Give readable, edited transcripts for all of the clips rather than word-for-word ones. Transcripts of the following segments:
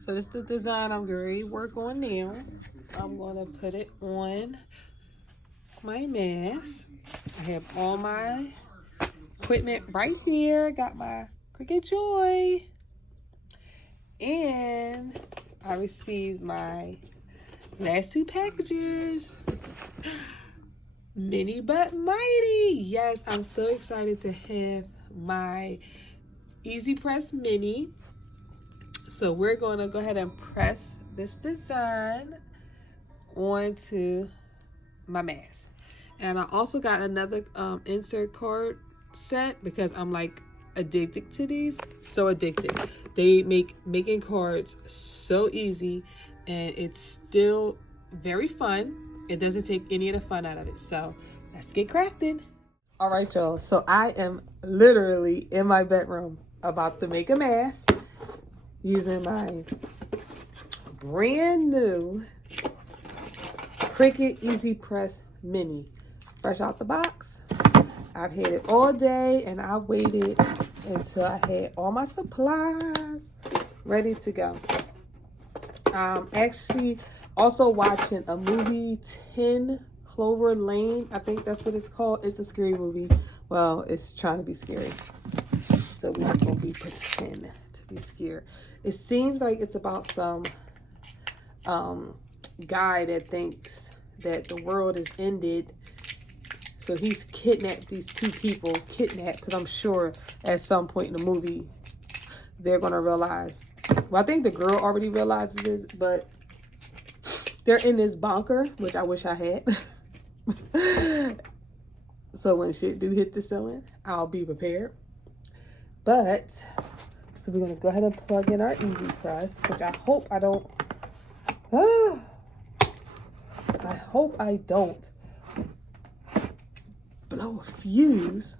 So this is the design I'm going to work on now. I'm going to put it on my mask. I have all my equipment right here. Got my Cricut Joy. And I received my last 2 packages. Mini but mighty. Yes, I'm so excited to have my Easy Press Mini. So we're going to go ahead and press this design onto my mask. And I also got another insert card set because I'm like addicted to these. So addicted. They make making cards so easy, and it's still very fun. It doesn't take any of the fun out of it. So let's get crafting. All right, y'all. So I am literally in my bedroom about to make a mask using my brand new Cricut Easy Press Mini. Fresh out the box. I've had it all day and I waited until I had all my supplies ready to go. I'm actually also watching a movie, 10 Clover Lane. I think that's what it's called. It's a scary movie. Well, it's trying to be scary. So we're just going to pretend to be scared. It seems like it's about some guy that thinks that the world has ended. So he's kidnapped these 2 people, because I'm sure at some point in the movie, they're going to realize, well, I think the girl already realizes this, but they're in this bunker, which I wish I had. So when shit do hit the ceiling, I'll be prepared. But, so we're going to go ahead and plug in our Easy Press, which I hope I don't, I hope I don't blow a fuse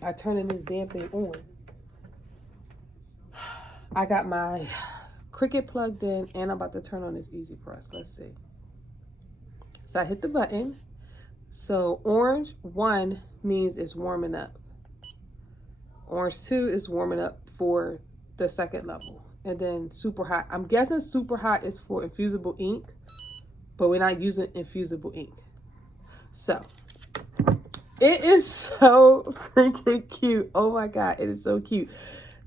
by turning this damn thing on. I got my Cricut plugged in and I'm about to turn on this Easy Press. Let's see. So I hit the button. So orange 1 means it's warming up. Orange 2 is warming up for the second level. And then super hot. I'm guessing super hot is for infusible ink, but we're not using infusible ink. So it is so freaking cute. Oh my God, it is so cute.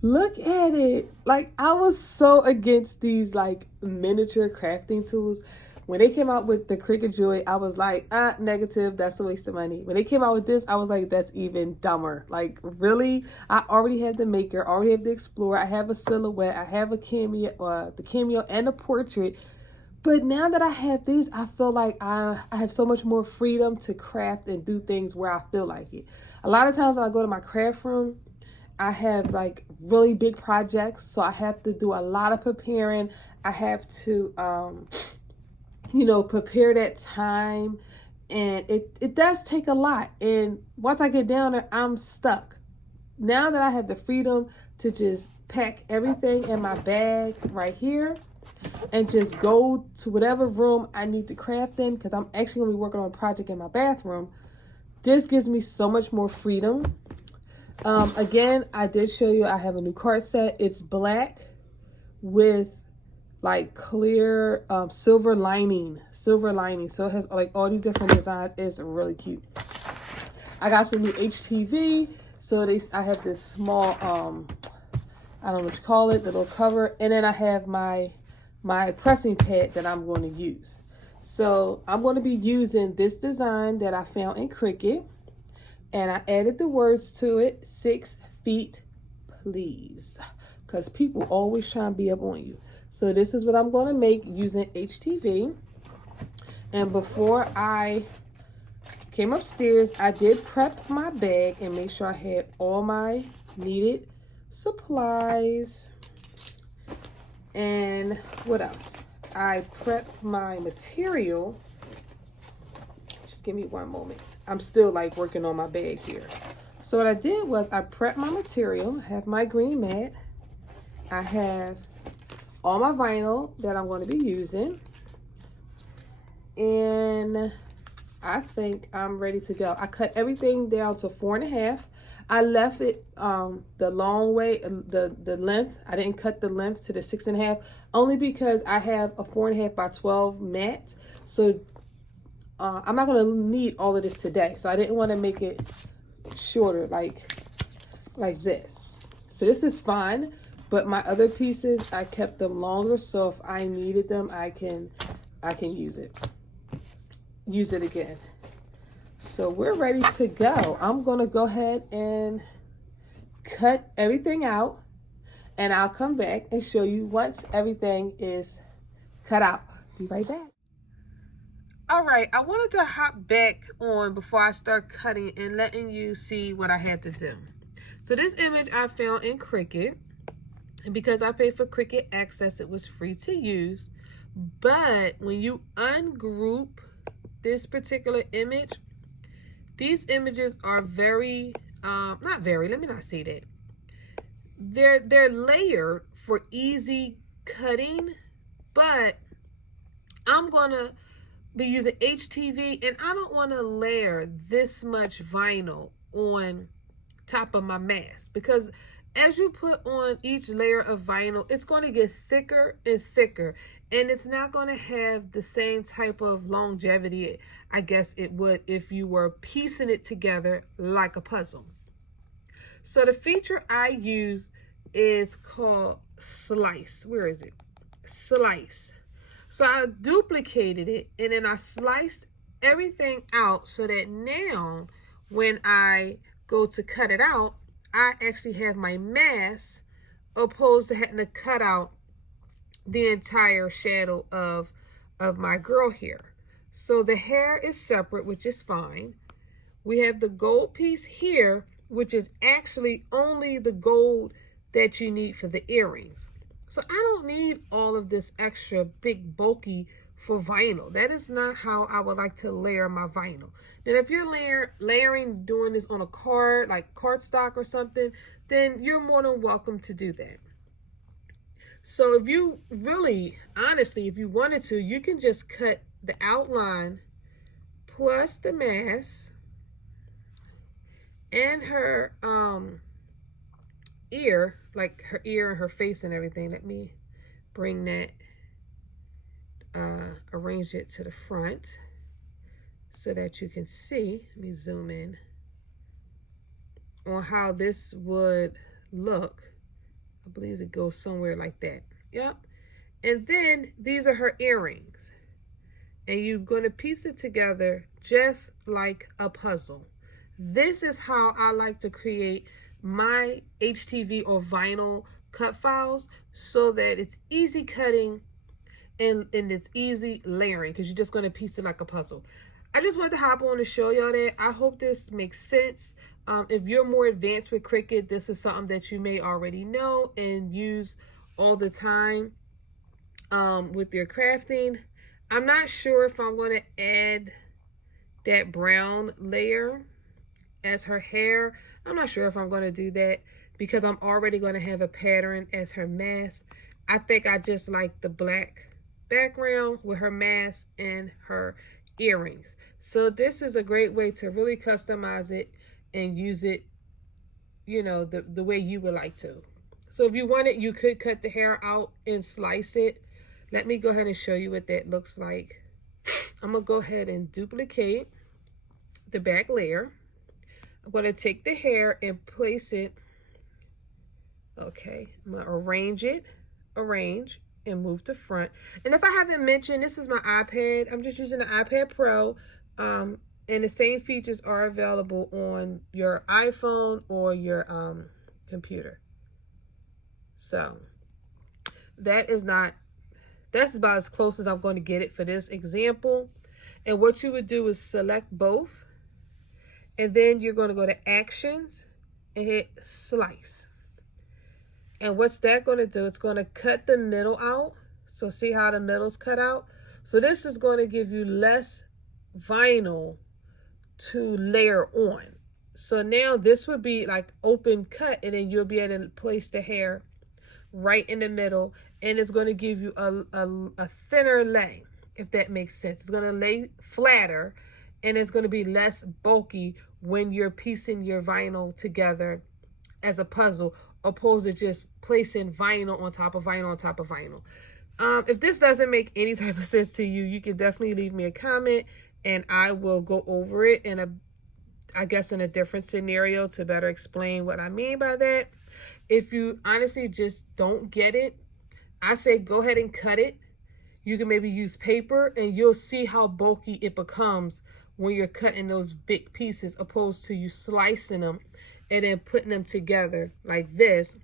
Look at it. Like, I was so against these like miniature crafting tools. When they came out with the Cricut Joy, I was like, negative, that's a waste of money. When they came out with this, I was like, that's even dumber. Like, really? I already have the Maker, already have the Explorer, I have a Silhouette, I have a Cameo, the Cameo and a Portrait. But now that I have these, I feel like I have so much more freedom to craft and do things where I feel like it. A lot of times when I go to my craft room, I have like really big projects, so I have to do a lot of preparing. I have to, prepare that time, and it does take a lot. And once I get down there, I'm stuck. Now that I have the freedom to just pack everything in my bag right here and just go to whatever room I need to craft in, because I'm actually going to be working on a project in my bathroom, this gives me so much more freedom. Again, I did show you I have a new card set. It's black with like clear silver lining. So it has like all these different designs. It's really cute. I got some new HTV. So I have this small, I don't know what you call it, the little cover. And then I have my pressing pad that I'm going to use. So I'm going to be using this design that I found in Cricut. And I added the words to it, 6 feet, please. Because people always try and be up on you. So this is what I'm going to make using HTV. And before I came upstairs, I did prep my bag and make sure I had all my needed supplies. And what else? I prepped my material. Just give me one moment. I'm still like working on my bag here. So what I did was I prepped my material. I have my green mat. I have all my vinyl that I'm going to be using. And I think I'm ready to go. I cut everything down to 4.5. I left it the long way, the length. I didn't cut the length to the 6.5, only because I have a 4.5 by 12 mat. So I'm not gonna need all of this today. So I didn't want to make it shorter like this. So this is fine, but my other pieces, I kept them longer. So if I needed them, I can use it again. So we're ready to go. I'm gonna go ahead and cut everything out, and I'll come back and show you once everything is cut out. Be right back. All right, I wanted to hop back on before I start cutting and letting you see what I had to do. So this image I found in Cricut, and because I paid for Cricut Access, it was free to use. But when you ungroup this particular image, these images are very, not very, let me not say that. They're layered for easy cutting, but I'm gonna be using HTV, and I don't want to layer this much vinyl on top of my mask, because as you put on each layer of vinyl, it's going to get thicker and thicker, and it's not going to have the same type of longevity I guess it would if you were piecing it together like a puzzle. So the feature I use is called Slice. Where is it? Slice. So I duplicated it, and then I sliced everything out so that now when I go to cut it out, I actually have my mask opposed to having to cut out the entire shadow of my girl hair. So the hair is separate, which is fine. We have the gold piece here, which is actually only the gold that you need for the earrings. So I don't need all of this extra big bulky for vinyl. That is not how I would like to layer my vinyl. Then if you're layering, doing this on a card, like cardstock or something, then you're more than welcome to do that. So if you really, honestly, if you wanted to, you can just cut the outline plus the mask and her ear, like her ear and her face and everything. Let me bring that, arrange it to the front so that you can see. Let me zoom in on how this would look. I believe it goes somewhere like that. Yep. And then these are her earrings, and you're going to piece it together just like a puzzle. This is how I like to create my HTV or vinyl cut files, so that it's easy cutting and it's easy layering, because you're just going to piece it like a puzzle. I just wanted to hop on to show y'all that. I hope this makes sense. If you're more advanced with Cricut, this is something that you may already know and use all the time with your crafting. I'm not sure if I'm going to add that brown layer as her hair. I'm not sure if I'm going to do that, because I'm already going to have a pattern as her mask. I think I just like the black background with her mask and her earrings. So this is a great way to really customize it and use it, you know, the way you would like to. So if you want it, you could cut the hair out and slice it. Let me go ahead and show you what that looks like. I'm going to go ahead and duplicate the back layer. I'm going to take the hair and place it. Okay, I'm going to arrange, and move to front. And if I haven't mentioned, this is my iPad. I'm just using the iPad Pro. And the same features are available on your iPhone or your computer. So that's about as close as I'm going to get it for this example. And what you would do is select both, and then you're going to go to Actions and hit Slice. And what's that going to do? It's going to cut the middle out. So see how the middle's cut out? So this is going to give you less vinyl to layer on. So now this would be like open cut, and then you'll be able to place the hair right in the middle, and it's going to give you a thinner lay, if that makes sense. It's going to lay flatter, and it's going to be less bulky when you're piecing your vinyl together as a puzzle, opposed to just placing vinyl on top of vinyl on top of vinyl. If this doesn't make any type of sense to you, you can definitely leave me a comment and I will go over it in I guess in a different scenario to better explain what I mean by that. If you honestly just don't get it, I say go ahead and cut it. You can maybe use paper and you'll see how bulky it becomes when you're cutting those big pieces, opposed to you slicing them and then putting them together like this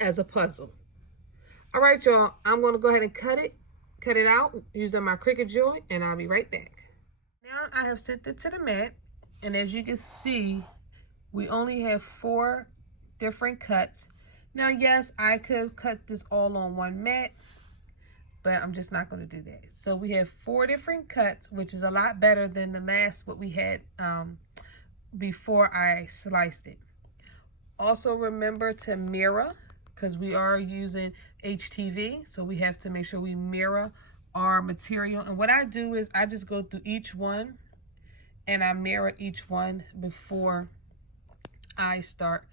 as a puzzle. All right, y'all, I'm going to go ahead and cut it out using my Cricut Joy, and I'll be right back. Now I have sent it to the mat, and as you can see, we only have 4 different cuts. Now, yes, I could cut this all on one mat, but I'm just not going to do that. So we have 4 different cuts, which is a lot better than the last what we had before I sliced it. Also remember to mirror, because we are using HTV, so we have to make sure we mirror our material. And what I do is I just go through each one and I mirror each one before I start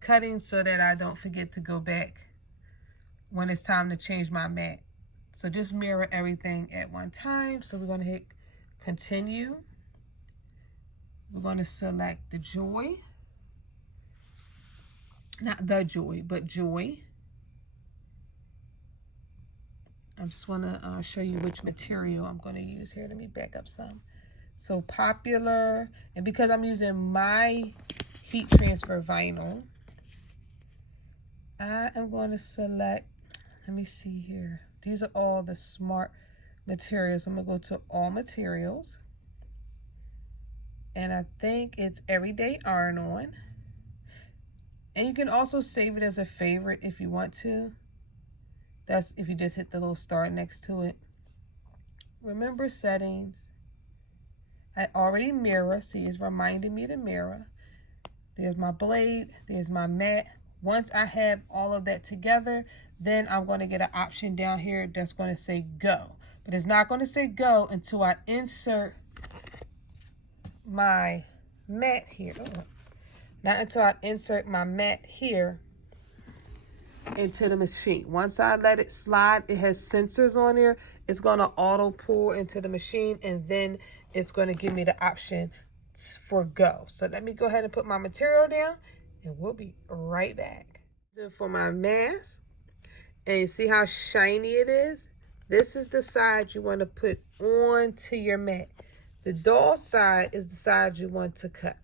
cutting, so that I don't forget to go back when it's time to change my mat. So just mirror everything at one time. So we're going to hit continue. We're going to select the Joy. Not the Joy, but Joy. I just want to show you which material I'm going to use here. Let me back up some. So Popular, and because I'm using my heat transfer vinyl, I am going to select, let me see here. These are all the smart materials. I'm going to go to all materials. And I think it's Everyday Iron-On. And you can also save it as a favorite if you want to. That's if you just hit the little star next to it. Remember settings. I already mirror. See, it's reminding me to mirror. There's my blade. There's my mat. Once I have all of that together, then I'm going to get an option down here that's going to say go. But it's not going to say go until I insert my mat here. Oh. Not until I insert my mat here into the machine. Once I let it slide, it has sensors on there. It's going to auto pull into the machine, and then it's going to give me the option for go. So let me go ahead and put my material down, and we'll be right back. For my mask, and you see how shiny it is? This is the side you want to put onto your mat. The dull side is the side you want to cut.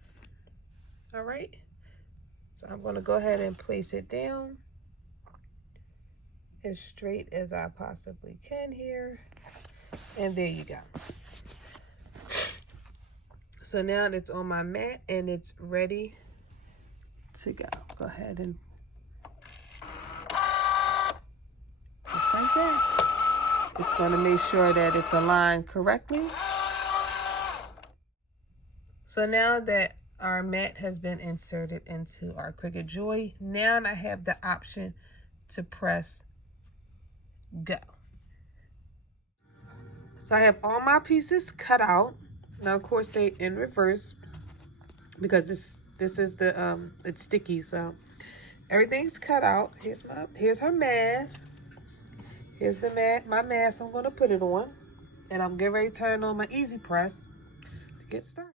All right, so I'm going to go ahead and place it down as straight as I possibly can here. And there you go. So now it's on my mat and it's ready to go. Go ahead and just like that. It's going to make sure that it's aligned correctly. So now that our mat has been inserted into our Cricut Joy, now I have the option to press go. So I have all my pieces cut out. Now, of course, they in reverse because this is the it's sticky. So everything's cut out. Here's her mask. Here's the my mask. I'm going to put it on, and I'm getting ready to turn on my Easy Press to get started.